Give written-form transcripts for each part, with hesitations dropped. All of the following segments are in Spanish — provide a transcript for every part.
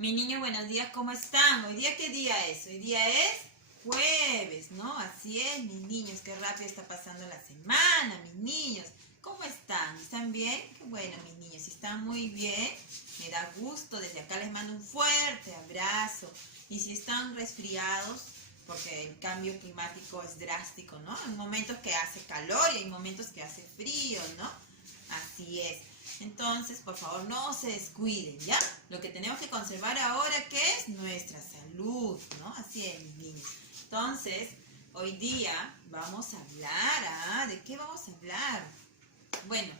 Mis niños, buenos días, ¿cómo están? ¿Hoy día qué día es? Hoy día es jueves, ¿no? Así es, mis niños, qué rápido está pasando la semana, mis niños. ¿Cómo están? ¿Están bien? Qué bueno, mis niños, si están muy bien, me da gusto. Desde acá les mando un fuerte abrazo. Y si están resfriados, porque el cambio climático es drástico, ¿no? Hay momentos que hace calor y hay momentos que hace frío, ¿no? Así es. Entonces, por favor, no se descuiden, ¿ya? Lo que tenemos que conservar ahora, ¿qué es? Nuestra salud, ¿no? Así es, mis niños. Entonces, hoy día vamos a hablar, ¿de qué vamos a hablar? Bueno,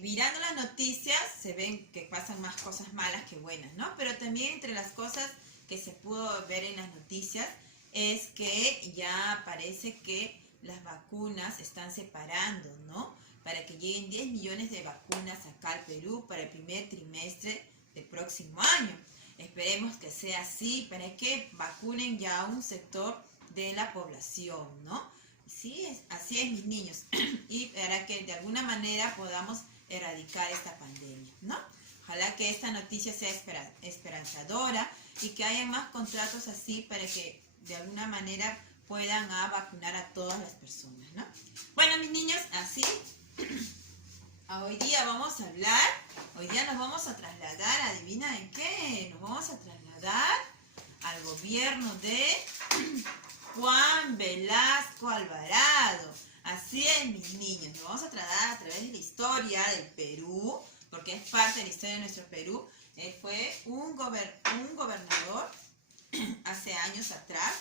mirando las noticias, se ven que pasan más cosas malas que buenas, ¿no? Pero también entre las cosas que se pudo ver en las noticias es que ya parece que las vacunas están separando, ¿no? Para que lleguen 10 millones de vacunas acá al Perú para el primer trimestre del próximo año. Esperemos que sea así para que vacunen ya a un sector de la población, ¿no? Sí, así es, mis niños. Y para que de alguna manera podamos erradicar esta pandemia, ¿no? Ojalá que esta noticia sea esperanzadora y que haya más contratos así para que de alguna manera puedan vacunar a todas las personas, ¿no? Bueno, mis niños, así hoy día vamos a hablar, hoy día nos vamos a trasladar, adivina en qué, nos vamos a trasladar al gobierno de Juan Velasco Alvarado. Así es, mis niños, nos vamos a trasladar a través de la historia del Perú, porque es parte de la historia de nuestro Perú. Él fue un gobernador hace años atrás,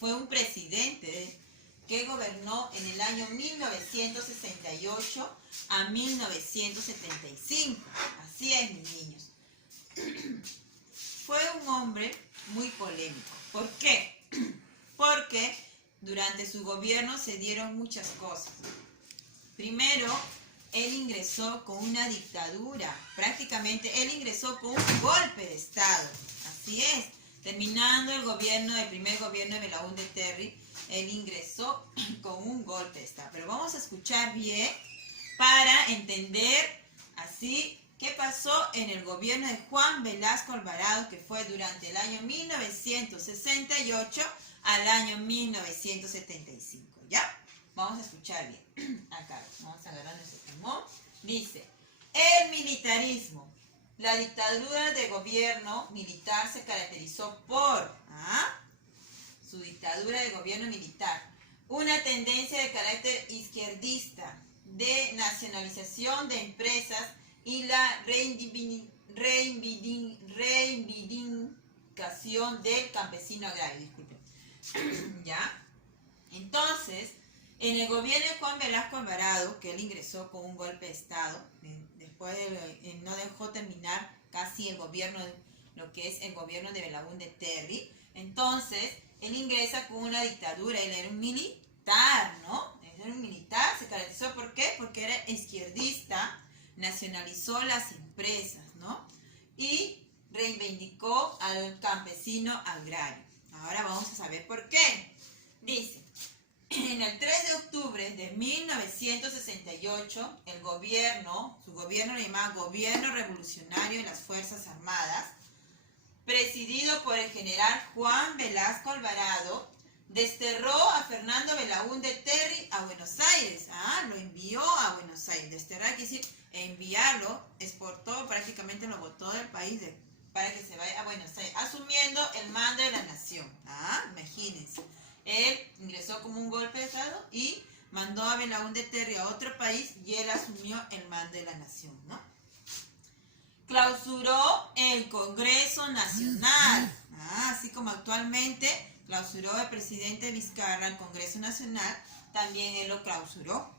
fue un presidente que gobernó en el año 1968 a 1975. Así es, mis niños. Fue un hombre muy polémico. ¿Por qué? Porque durante su gobierno se dieron muchas cosas. Primero, él ingresó con una dictadura. Prácticamente él ingresó con un golpe de Estado. Así es. Terminando el primer gobierno de Belaúnde Terry, él ingresó con un golpe de Estado. Pero vamos a escuchar bien para entender así qué pasó en el gobierno de Juan Velasco Alvarado, que fue durante el año 1968 al año 1975. ¿Ya? Vamos a escuchar bien. Acá, vamos a agarrar nuestro timón. Dice, el militarismo. La dictadura de gobierno militar se caracterizó por su dictadura de gobierno militar, una tendencia de carácter izquierdista, de nacionalización de empresas y la reivindicación del campesino agrario. Disculpen. ¿Ya? Entonces, en el gobierno de Juan Velasco Alvarado, que él ingresó con un golpe de Estado, después no dejó terminar casi el gobierno, lo que es el gobierno de Belaúnde Terry. Entonces, él ingresa con una dictadura, él era un militar, ¿no? Él era un militar, se caracterizó, ¿por qué? Porque era izquierdista, nacionalizó las empresas, ¿no? Y reivindicó al campesino agrario. Ahora vamos a saber por qué. Dice, en el 3 de octubre de 1968, su gobierno le llamaba Gobierno Revolucionario de las Fuerzas Armadas, presidido por el general Juan Velasco Alvarado, desterró a Fernando Belaúnde Terry a Buenos Aires. Lo envió a Buenos Aires. Desterrar quiere decir enviarlo, exportó, prácticamente lo botó del país para que se vaya a Buenos Aires, asumiendo el mando de la nación. Imagínense. Él ingresó como un golpe de Estado y mandó a Belaúnde Terry a otro país y él asumió el mando de la nación, ¿no? Clausuró el Congreso Nacional. Así como actualmente clausuró el presidente Vizcarra el Congreso Nacional, también él lo clausuró.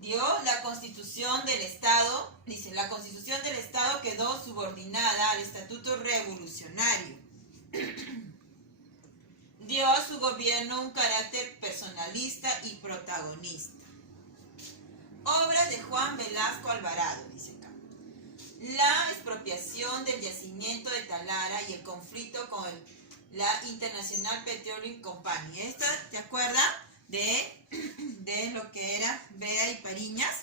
Dio la Constitución del Estado, dice, la Constitución del Estado quedó subordinada al Estatuto Revolucionario. Dio a su gobierno un carácter personalista y protagonista. Obras de Juan Velasco Alvarado, dice acá. La expropiación del yacimiento de Talara y el conflicto con la International Petroleum Company. ¿Esta te acuerdas de lo que era Brea y Pariñas?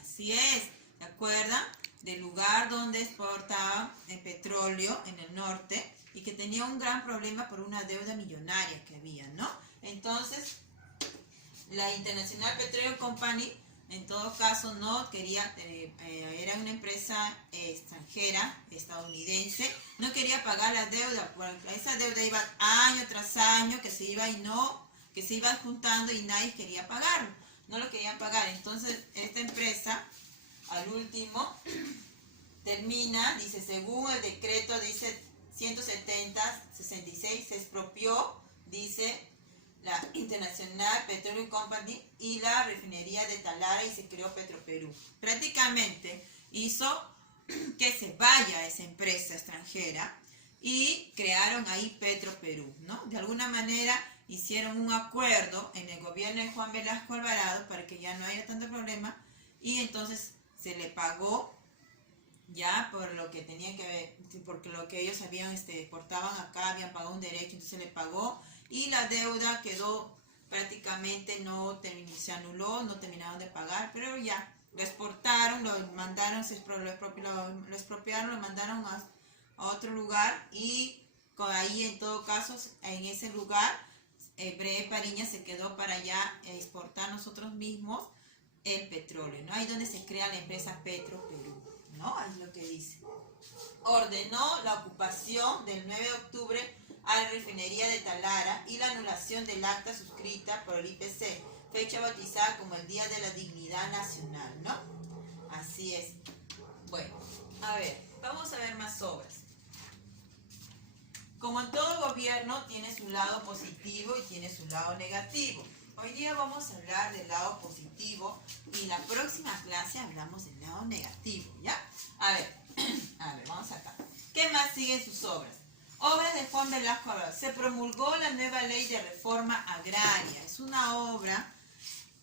Así es, ¿te acuerdan? del lugar donde exportaban el petróleo en el norte y que tenía un gran problema por una deuda millonaria que había, ¿no? Entonces, la International Petroleum Company, en todo caso, no quería, era una empresa extranjera, estadounidense, no quería pagar la deuda, porque esa deuda iba año tras año, que se iba juntando y nadie quería pagarlo, no lo querían pagar. Entonces, esta empresa, al último, termina, dice, según el decreto, dice 170-66, se expropió, dice, la International Petroleum Company y la refinería de Talara y se creó Petroperú. Prácticamente hizo que se vaya esa empresa extranjera y crearon ahí Petroperú, ¿no? De alguna manera hicieron un acuerdo en el gobierno de Juan Velasco Alvarado para que ya no haya tanto problema y entonces se le pagó ya por lo que tenían que ver, porque lo que ellos habían exportaban acá, habían pagado un derecho, entonces se le pagó y la deuda quedó prácticamente, se anuló, no terminaron de pagar, pero ya lo exportaron, lo mandaron, lo expropiaron, lo mandaron a otro lugar y ahí en todo caso, en ese lugar, Breve Pariña se quedó para ya exportar nosotros mismos el petróleo, ¿no? Ahí donde se crea la empresa Petroperú, ¿no? Es lo que dice. Ordenó la ocupación del 9 de octubre a la refinería de Talara y la anulación del acta suscrita por el IPC, fecha bautizada como el Día de la Dignidad Nacional, ¿no? Así es. Bueno, a ver, vamos a ver más obras. Como en todo gobierno, tiene su lado positivo y tiene su lado negativo. Hoy día vamos a hablar del lado positivo y en la próxima clase hablamos del lado negativo, ¿ya? A ver, vamos acá. ¿Qué más siguen sus obras? Obras de Juan Velasco Alvarado. Se promulgó la nueva ley de reforma agraria. Es una obra,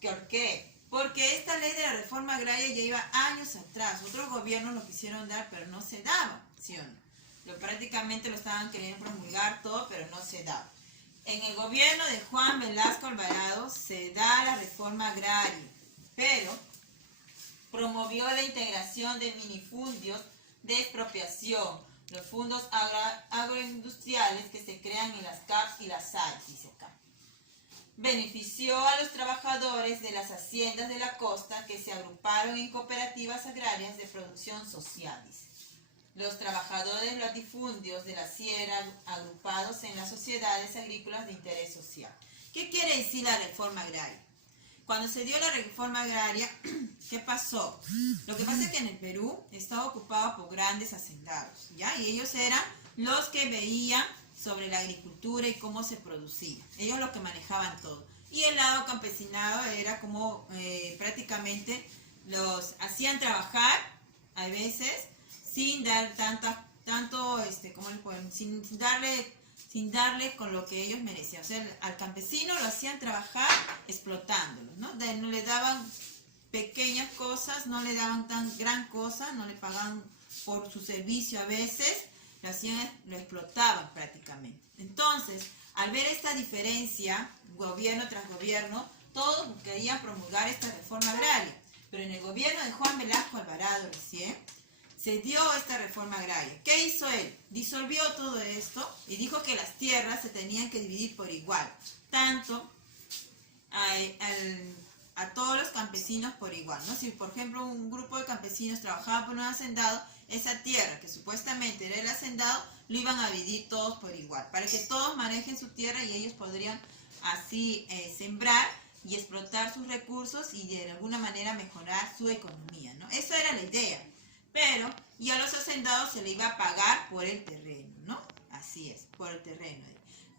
¿por qué? Porque esta ley de la reforma agraria ya iba años atrás. Otros gobiernos lo quisieron dar, pero no se daba, ¿sí o no? Prácticamente lo estaban queriendo promulgar todo, pero no se daba. En el gobierno de Juan Velasco Alvarado se da la reforma agraria, pero promovió la integración de minifundios de expropiación, los fondos agroindustriales que se crean en las CAP y las SAIC, dice acá. Benefició a los trabajadores de las haciendas de la costa que se agruparon en cooperativas agrarias de producción social, dice. Los trabajadores latifundios de la sierra agrupados en las sociedades agrícolas de interés social. ¿Qué quiere decir la reforma agraria? Cuando se dio la reforma agraria, ¿qué pasó? Lo que pasa es que en el Perú estaba ocupado por grandes hacendados, ¿ya? Y ellos eran los que veían sobre la agricultura y cómo se producía. Ellos los que manejaban todo. Y el lado campesinado era como prácticamente los hacían trabajar, a veces, sin dar sin darle con lo que ellos merecían. O sea, al campesino lo hacían trabajar explotándolo, ¿no? No le daban pequeñas cosas, no le daban tan gran cosa, no le pagaban por su servicio a veces, lo explotaban prácticamente. Entonces, al ver esta diferencia, gobierno tras gobierno, todos querían promulgar esta reforma agraria. Pero en el gobierno de Juan Velasco Alvarado recién, se dio esta reforma agraria. ¿Qué hizo él? Disolvió todo esto y dijo que las tierras se tenían que dividir por igual, tanto a todos los campesinos por igual, ¿no? Si, por ejemplo, un grupo de campesinos trabajaba por un hacendado, esa tierra que supuestamente era el hacendado, lo iban a dividir todos por igual, para que todos manejen su tierra y ellos podrían así sembrar y explotar sus recursos y de alguna manera mejorar su economía, ¿no? Esa era la idea. Pero, y a los hacendados se le iba a pagar por el terreno, ¿no? Así es, por el terreno.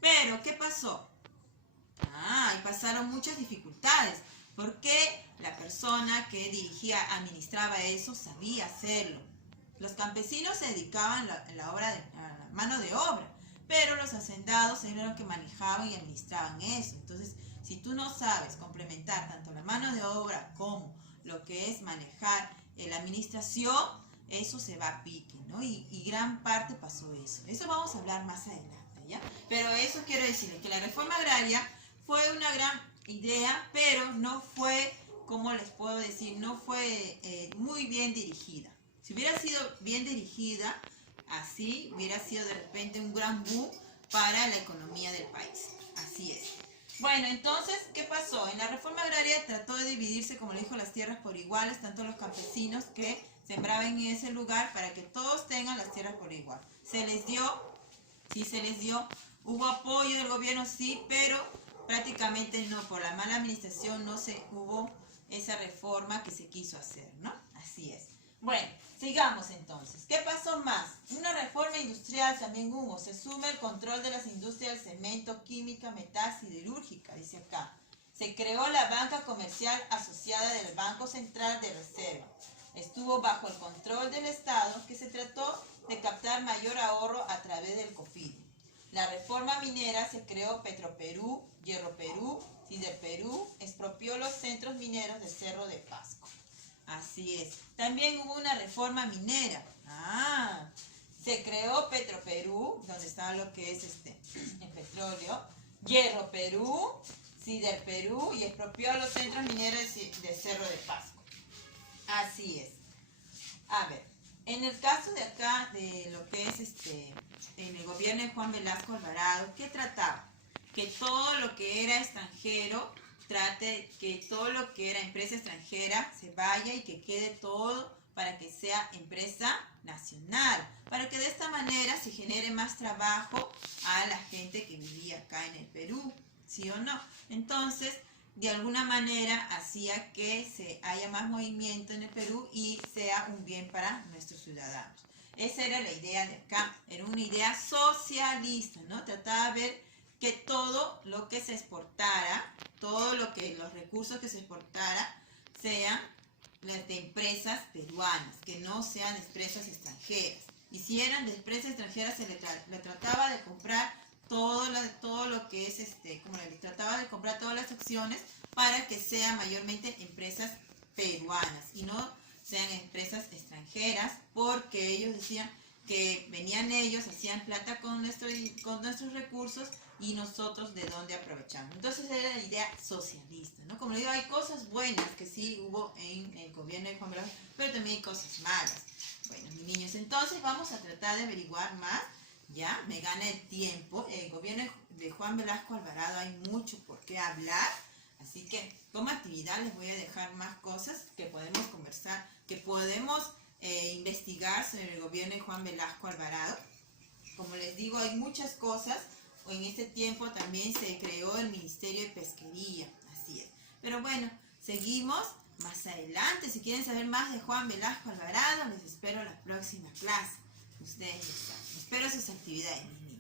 Pero, ¿qué pasó? Y pasaron muchas dificultades, porque la persona que administraba eso, sabía hacerlo. Los campesinos se dedicaban a la mano de obra, pero los hacendados eran los que manejaban y administraban eso. Entonces, si tú no sabes complementar tanto la mano de obra como lo que es manejar la administración, eso se va a pique, ¿no? Y gran parte pasó eso. Eso vamos a hablar más adelante, ¿ya? Pero eso quiero decirles, que la reforma agraria fue una gran idea, pero no fue, ¿cómo les puedo decir? No fue muy bien dirigida, Si hubiera sido bien dirigida, así hubiera sido de repente un gran boom para la economía del país. Así es. Bueno, entonces, ¿qué pasó? En la reforma agraria trató de dividirse, como le dijo, las tierras por iguales, tanto los campesinos que sembraban en ese lugar para que todos tengan las tierras por igual. ¿Se les dio? Sí, se les dio. Hubo apoyo del gobierno, sí, pero prácticamente no. Por la mala administración no se hubo esa reforma que se quiso hacer, ¿no? Así es. Bueno, sigamos entonces. ¿Qué pasó más? Una reforma industrial también hubo. Se asume el control de las industrias del cemento, química, metal, siderúrgica, dice acá. Se creó la banca comercial asociada del Banco Central de Reserva. Estuvo bajo el control del Estado, que se trató de captar mayor ahorro a través del COFIDE. La reforma minera se creó Petroperú, Hierro-Perú, Sider-Perú, expropió los centros mineros de Cerro de Pasco. Así es. También hubo una reforma minera. Se creó Petroperú, donde está lo que es el petróleo, Hierro-Perú, Sider-Perú y expropió los centros mineros de Cerro de Pasco. Así es. A ver, en el caso de acá, de lo que es en el gobierno de Juan Velasco Alvarado, ¿qué trataba? Que todo lo que era extranjero, trate que todo lo que era empresa extranjera se vaya y que quede todo para que sea empresa nacional, para que de esta manera se genere más trabajo a la gente que vivía acá en el Perú, ¿sí o no? Entonces, de alguna manera hacía que se haya más movimiento en el Perú y sea un bien para nuestros ciudadanos. Esa era la idea de acá, era una idea socialista, ¿no? Trataba de ver que todo lo que se exportara, los recursos que se exportara, sean las de empresas peruanas, que no sean de empresas extranjeras. Y si eran de empresas extranjeras, se le trataba de comprar todo lo que es, como le trataba de comprar todas las acciones para que sean mayormente empresas peruanas y no sean empresas extranjeras, porque ellos decían que venían ellos, hacían plata con nuestros recursos y nosotros de dónde aprovechamos. Entonces era la idea socialista, ¿no? Como le digo, hay cosas buenas que sí hubo en el gobierno de Juan Velasco, pero también hay cosas malas. Bueno, mis niños, entonces vamos a tratar de averiguar más. Ya, me gana el tiempo. El gobierno de Juan Velasco Alvarado hay mucho por qué hablar. Así que como actividad les voy a dejar más cosas que podemos conversar, que podemos investigar sobre el gobierno de Juan Velasco Alvarado. Como les digo, hay muchas cosas. En este tiempo también se creó el Ministerio de Pesquería. Así es. Pero bueno, seguimos más adelante. Si quieren saber más de Juan Velasco Alvarado, les espero la próxima clase. Ustedes ya saben. Espero sus actividades, mis niños.